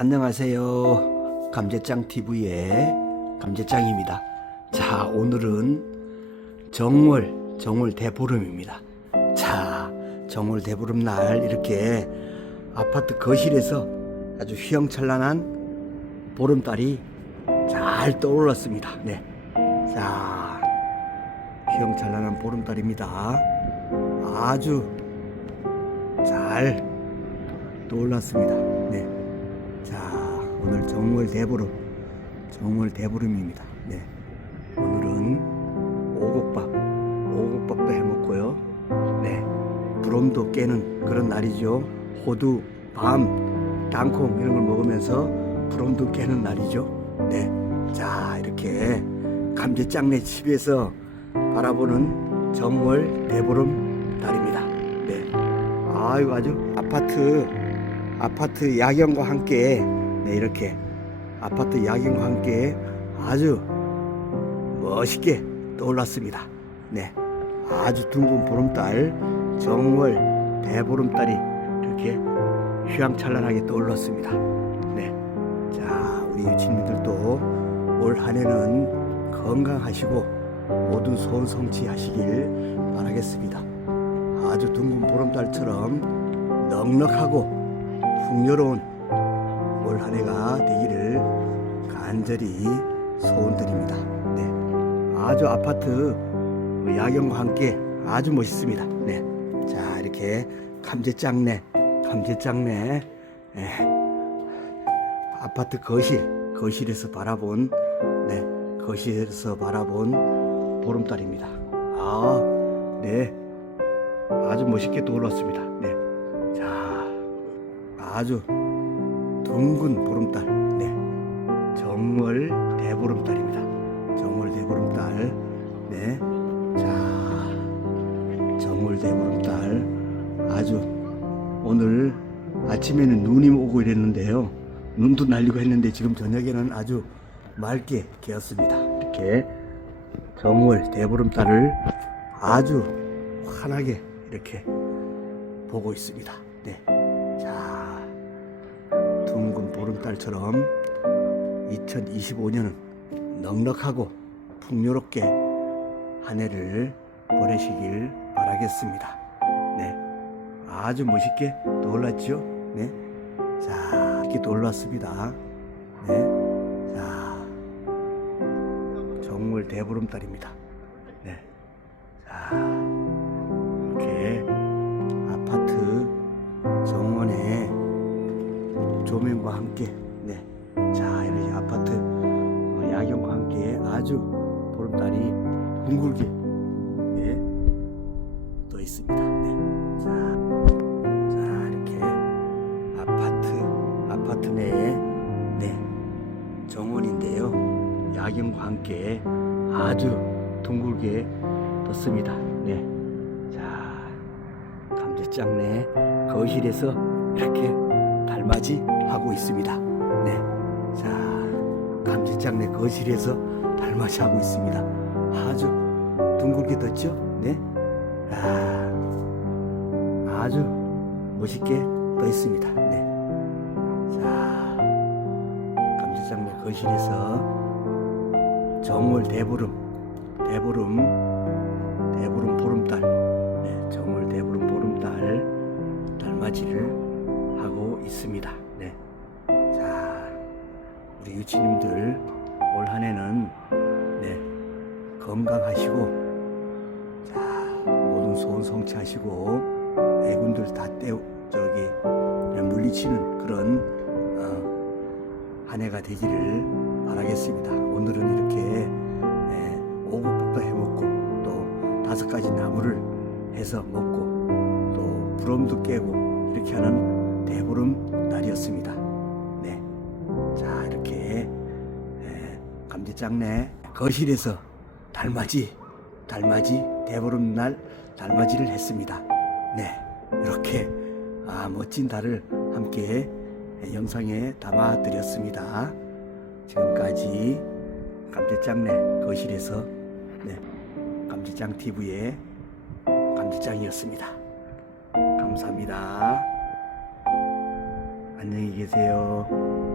안녕하세요. 감재짱 TV의 감재짱입니다. 자, 오늘은 정월, 정월 대보름입니다. 자, 정월 대보름 날 이렇게 아파트 거실에서 아주 휘황찬란한 보름달이 잘 떠올랐습니다. 네. 자, 휘황찬란한 보름달입니다. 아주 잘 떠올랐습니다. 네. 자, 오늘 정월 대보름, 정월 대보름입니다. 네. 오늘은 오곡밥, 오곡밥도 해 먹고요. 네. 부럼도 깨는 그런 날이죠. 호두, 밤, 땅콩 이런 걸 먹으면서 부럼도 깨는 날이죠. 네. 자, 이렇게 감자짱네 집에서 바라보는 정월 대보름 달입니다. 네. 아유, 아주 아파트 아파트 야경과 함께 네, 이렇게 아파트 야경과 함께 아주 멋있게 떠올랐습니다. 네, 아주 둥근 보름달 정월 대보름달이 이렇게 휘황찬란하게 떠올랐습니다. 네, 자 우리 유치님들도 올 한해는 건강하시고 모든 소원 성취하시길 바라겠습니다. 아주 둥근 보름달처럼 넉넉하고 풍요로운 올 한해가 되기를 간절히 소원드립니다. 네, 아주 아파트 야경과 함께 아주 멋있습니다. 네, 자 이렇게 감제장내, 감제장내 네, 아파트 거실, 거실에서 바라본 네, 거실에서 바라본 보름달입니다. 아, 네, 아주 멋있게 떠올랐습니다. 네, 자. 아주 둥근 보름달, 네, 정월 대보름달입니다. 정월 대보름달, 네, 자, 정월 대보름달, 아주 오늘 아침에는 눈이 오고 이랬는데요. 눈도 날리고 했는데 지금 저녁에는 아주 맑게 개었습니다. 이렇게 정월 대보름달을 아주 환하게 이렇게 보고 있습니다. 네. 보름달처럼 2025년은 넉넉하고 풍요롭게 한 해를 보내시길 바라겠습니다. 네, 아주 멋있게 떠올랐죠? 네, 자, 이렇게 떠올랐습니다. 네, 자, 정월 대보름달입니다. 네, 자, 조명과 함께 네. 자 이렇게 아파트 어, 야경과 함께 아주 보름달이 둥글게 네. 떠 있습니다. 네. 자, 자 이렇게 아파트 아파트 내에 네. 정원인데요. 야경과 함께 아주 둥글게 떴습니다. 네. 자 감자장내 거실에서 이렇게 달맞이 하고 있습니다. 네. 자, 감자장내 거실에서 달맞이 하고 있습니다. 아주 둥글게 떴죠? 네. 아, 아주 멋있게 떠 있습니다. 네. 자, 감자장내 거실에서 정월 대보름, 대보름, 대보름 보름달, 네, 정월 대보름 보름달 달맞이를 있습니다. 네. 자, 우리 유치님들 올 한 해는 네 건강하시고 자 모든 소원 성취하시고 애군들 다 떼우 저기 물리치는 그런 어, 한 해가 되기를 바라겠습니다. 오늘은 이렇게 네, 오곡밥도 해먹고 또 다섯 가지 나무를 해서 먹고 또 부럼도 깨고 이렇게 하는 대보름 날이었습니다. 네. 자, 이렇게 에, 감자장내 거실에서 달맞이, 달맞이 대보름 날 달맞이를 했습니다. 네. 이렇게 아, 멋진 달을 함께 에, 영상에 담아 드렸습니다. 지금까지 감자장내 거실에서 네. 감자장 TV의 감자장이었습니다. 감사합니다. 안녕히 계세요.